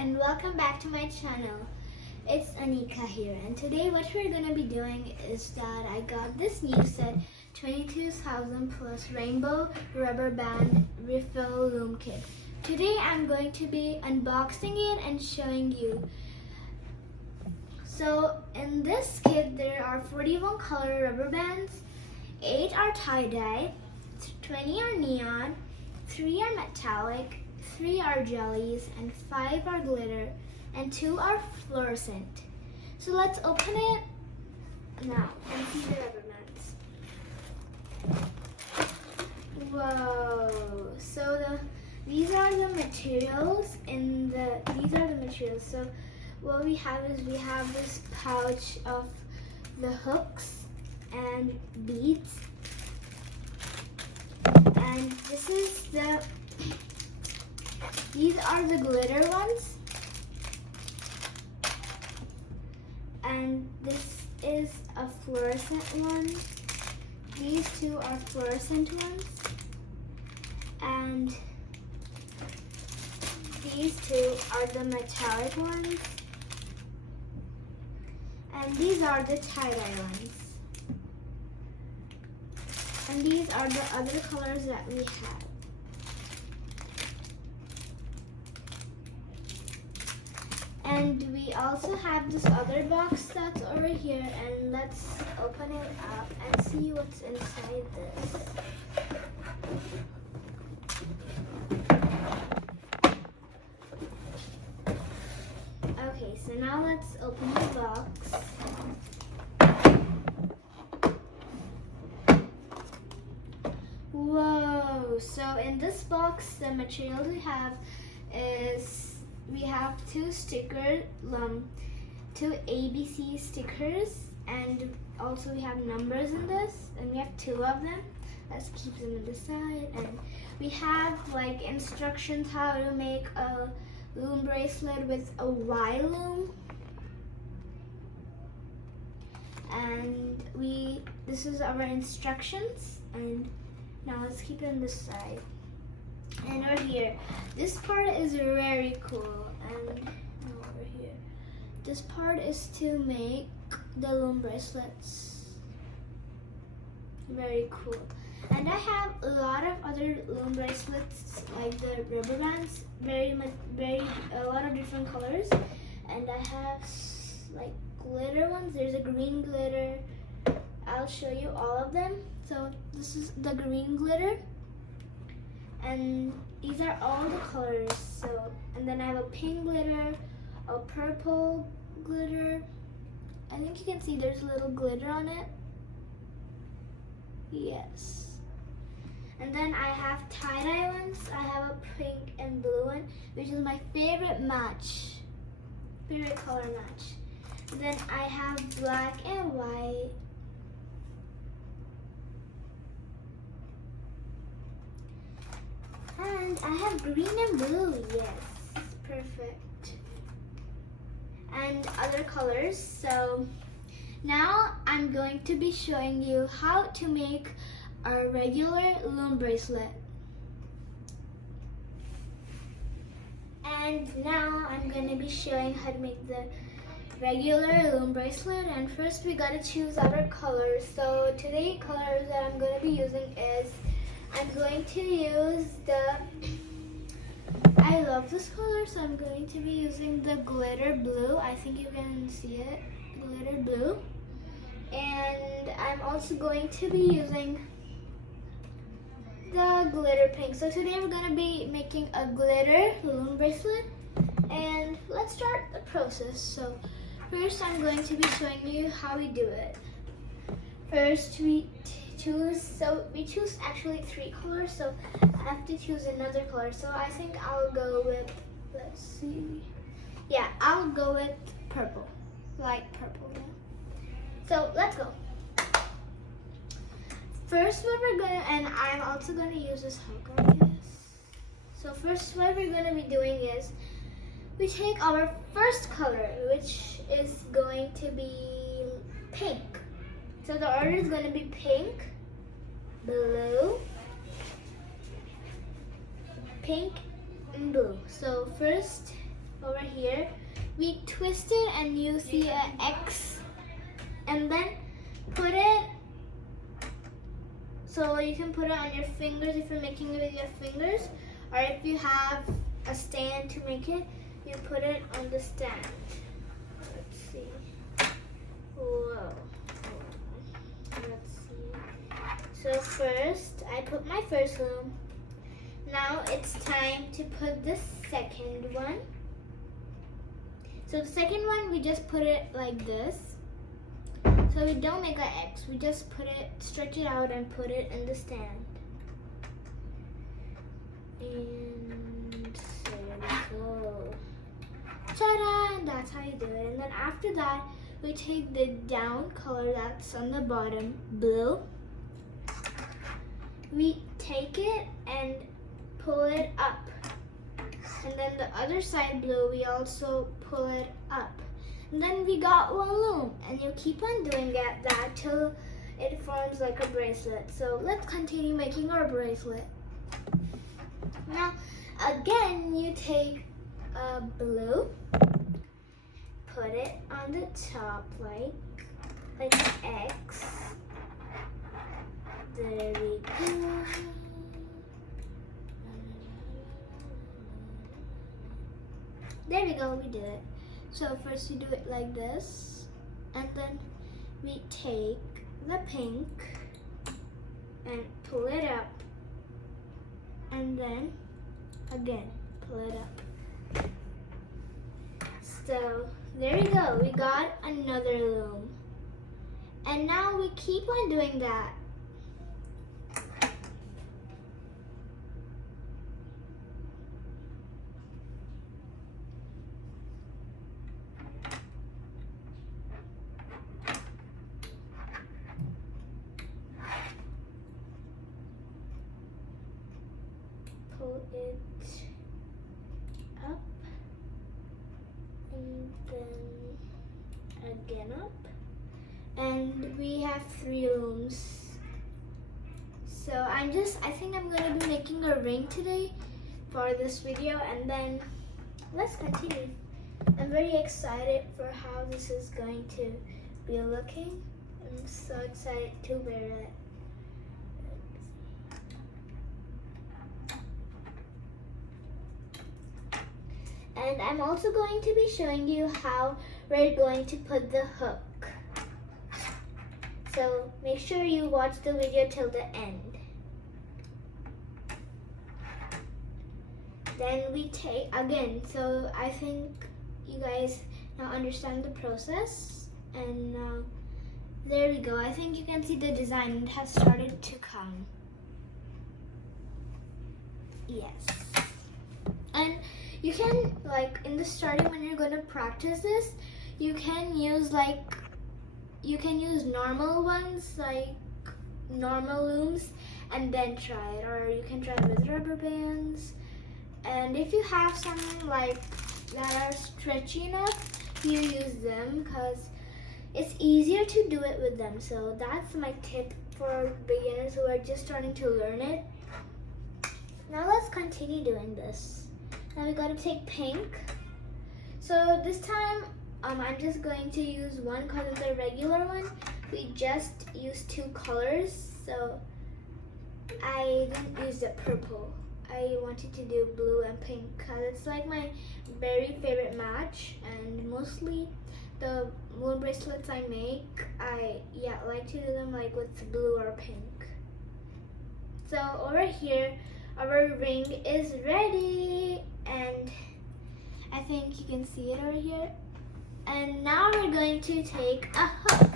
and welcome back to my channel. It's Anika here, and today what we're going to be doing is that I got this new set 22,000 plus rainbow rubber band refill loom kit. Today I'm going to be unboxing it and showing you. So in this kit there are 41 color rubber bands, 8 are tie-dye, 20 are neon, 3 are metallic, 3 are jellies, and 5 are glitter, and 2 are fluorescent. So let's open it now and see the rubber bands. Whoa! So these are the materials So what we have is we have this pouch of the hooks and beads, and these are the glitter ones, and this is a fluorescent one. These two are fluorescent ones, and these two are the metallic ones, and these are the tie-dye ones, and these are the other colors that we have. And we also have this other box that's over here, and let's open it up and see what's inside this. Okay, so now let's open the box. Whoa! So in this box, the materials we have is we have two ABC stickers, and also we have numbers in this, and we have 2 of them. Let's keep them on the side. And we have like instructions how to make a loom bracelet with a Y loom. And this is our instructions, and now let's keep it on this side. And over here, this part is very cool, and over here, this part is to make the loom bracelets. Very cool. And I have a lot of other loom bracelets, like the rubber bands, a lot of different colors. And I have like glitter ones. There's a green glitter. I'll show you all of them. So this is the green glitter, and these are all the colors. So, and then I have a pink glitter, a purple glitter. I think you can see there's a little glitter on it. Yes. And then I have tie-dye ones. I have a pink and blue one, which is my favorite color match. And then I have black and white. And I have green and blue, yes, perfect. And other colors. So now I'm going to be showing you how to make a regular loom bracelet. And now I'm going to be showing how to make the regular loom bracelet. And first we gotta choose our colors. So today colors that I'm going to be using is, I'm going to use I love this color, so I'm going to be using the glitter blue. I think you can see it, glitter blue. And I'm also going to be using the glitter pink. So today we're going to be making a glitter loom bracelet, and let's start the process. So first I'm going to be showing you how we do it. First we choose actually 3 colors, so I have to choose another color. So I think I'll go with, let's see, yeah, I'll go with purple, light purple. Yeah. So let's go. First what we're gonna, and I'm also gonna use this hook, I guess. So first what we're gonna be doing is, we take our first color, which is going to be pink. So the order is going to be pink, blue, pink, and blue. So first over here, we twist it and you see an X, and then put it, so you can put it on your fingers if you're making it with your fingers, or if you have a stand to make it, you put it on the stand. Let's see. Whoa. Let's see. So first, I put my first loom. Now it's time to put the second one. So the second one, we just put it like this. So we don't make an X, we just put it, stretch it out and put it in the stand. And there we go. Ta-da! And that's how you do it. And then after that, we take the down color that's on the bottom, blue. We take it and pull it up. And then the other side blue, we also pull it up. And then we got one loom, and you keep on doing that till it forms like a bracelet. So let's continue making our bracelet. Now, again, you take a blue, put it on the top like an X. There we go. There we go, we did it. So first you do it like this, and then we take the pink and pull it up, and then again pull it up. So there we go, we got another loom. And now we keep on doing that. Pull it up and then again up, and we have 3 looms. So I think I'm going to be making a ring today for this video, and then let's continue. I'm very excited for how this is going to be looking. I'm so excited to wear it. And I'm also going to be showing you how we're going to put the hook. So make sure you watch the video till the end. Then we take, again, so I think you guys now understand the process. And there we go. I think you can see the design. It has started to come. Yes. And you can, like, in the starting when you're going to practice this, you can use normal ones, like normal looms, and then try it. Or you can try it with rubber bands. And if you have some like that are stretchy enough, you use them because it's easier to do it with them. So that's my tip for beginners who are just starting to learn it. Now let's continue doing this. Now we gotta take pink. So this time, I'm just going to use one because it's a regular one. We just used 2 colors, so I didn't use the purple. I wanted to do blue and pink because it's like my very favorite match, and mostly the moon bracelets I make, I like to do them like with blue or pink. So over here, our ring is ready, and I think you can see it over here. And now we're going to take a hook.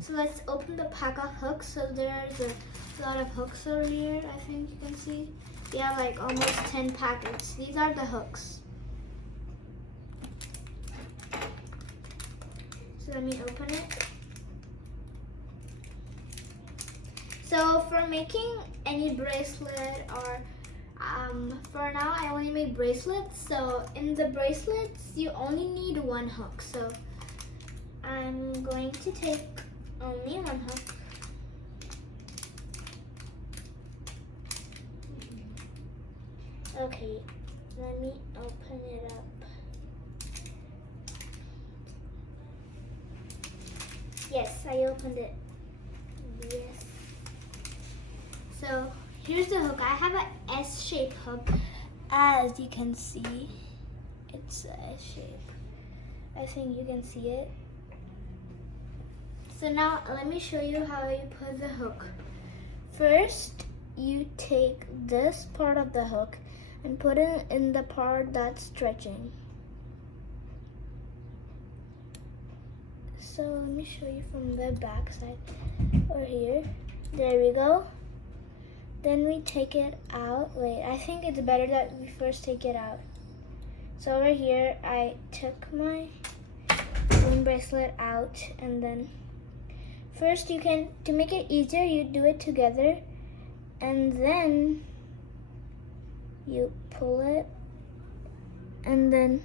So let's open the pack of hooks. So there's a lot of hooks over here, I think you can see. We have like almost 10 packets. These are the hooks. So let me open it. So for making any bracelet, or for now I only make bracelets. So in the bracelets you only need 1 hook. So I'm going to take only 1 hook. Okay, let me open it up. Yes, I opened it. Yes. So here's the hook. I have an S-shaped hook. As you can see, it's a S shape. I think you can see it. So now let me show you how you put the hook. First, you take this part of the hook and put it in the part that's stretching. So let me show you from the back side or here. There we go. Then we take it out. Wait, I think it's better that we first take it out. So over here, I took my loom bracelet out, and then first you can, to make it easier, you do it together, and then you pull it, and then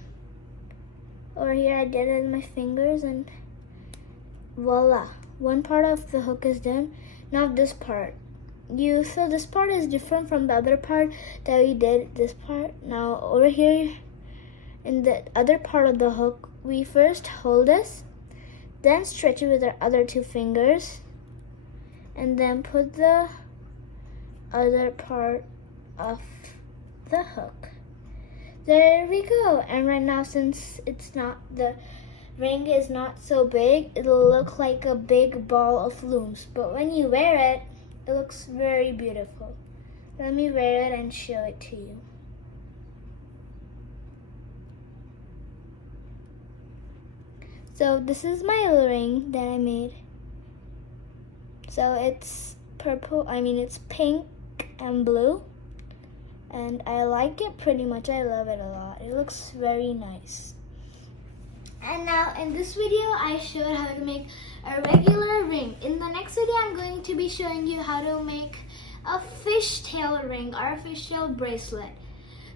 over here I did it with my fingers, and voila, one part of the hook is done. Now this part, you feel this part is different from the other part that we did. This part, now over here in the other part of the hook, we first hold this, then stretch it with our other two fingers, and then put the other part of the hook. There we go. And right now, since it's not, the ring is not so big, it'll look like a big ball of looms. But when you wear it, it looks very beautiful. Let me wear it and show it to you. So this is my ring that I made. So it's purple, it's pink and blue. And I like it pretty much. I love it a lot. It looks very nice. And now in this video, I showed how to make a regular ring. In the next video, I'm going to be showing you how to make a fishtail ring or a fishtail bracelet.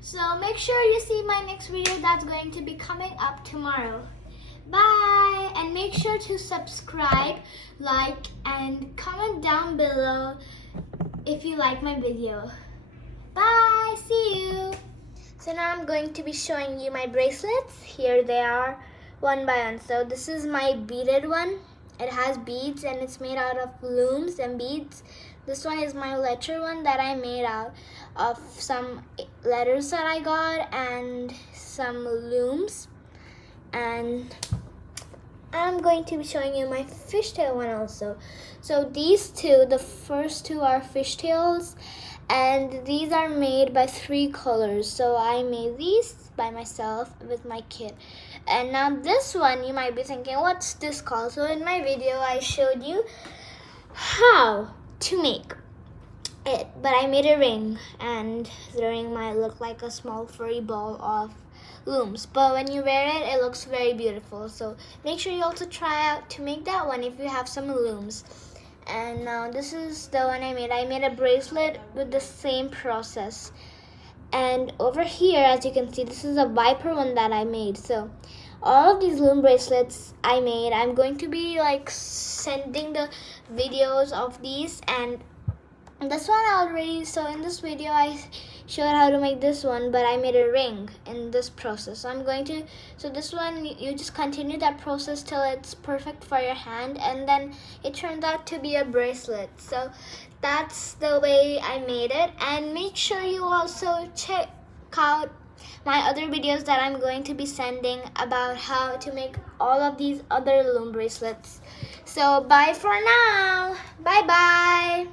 So make sure you see my next video that's going to be coming up tomorrow. Bye! And make sure to subscribe, like, and comment down below if you like my video. Bye! See you! So now I'm going to be showing you my bracelets. Here they are, one by one. So this is my beaded one. It has beads and it's made out of looms and beads. This one is my letter one that I made out of some letters that I got and some looms. And I'm going to be showing you my fishtail one also. So these two, the first two are fishtails, and these are made by 3 colors. So I made these by myself with my kit. And now this one, you might be thinking, what's this called? So in my video, I showed you how to make it, but I made a ring, and the ring might look like a small furry ball of looms, but when you wear it, it looks very beautiful. So make sure you also try out to make that one if you have some looms. And now this is the one I made. I made a bracelet with the same process. And over here, as you can see, this is a viper one that I made. So all of these loom bracelets I made, I'm going to be like sending the videos of these, and this one already. So in this video I showed how to make this one, but I made a ring in this process. So I'm going to, so this one, you just continue that process till it's perfect for your hand, and then it turned out to be a bracelet. So that's the way I made it. And make sure you also check out my other videos that I'm going to be sending about how to make all of these other loom bracelets. So bye for now. Bye bye.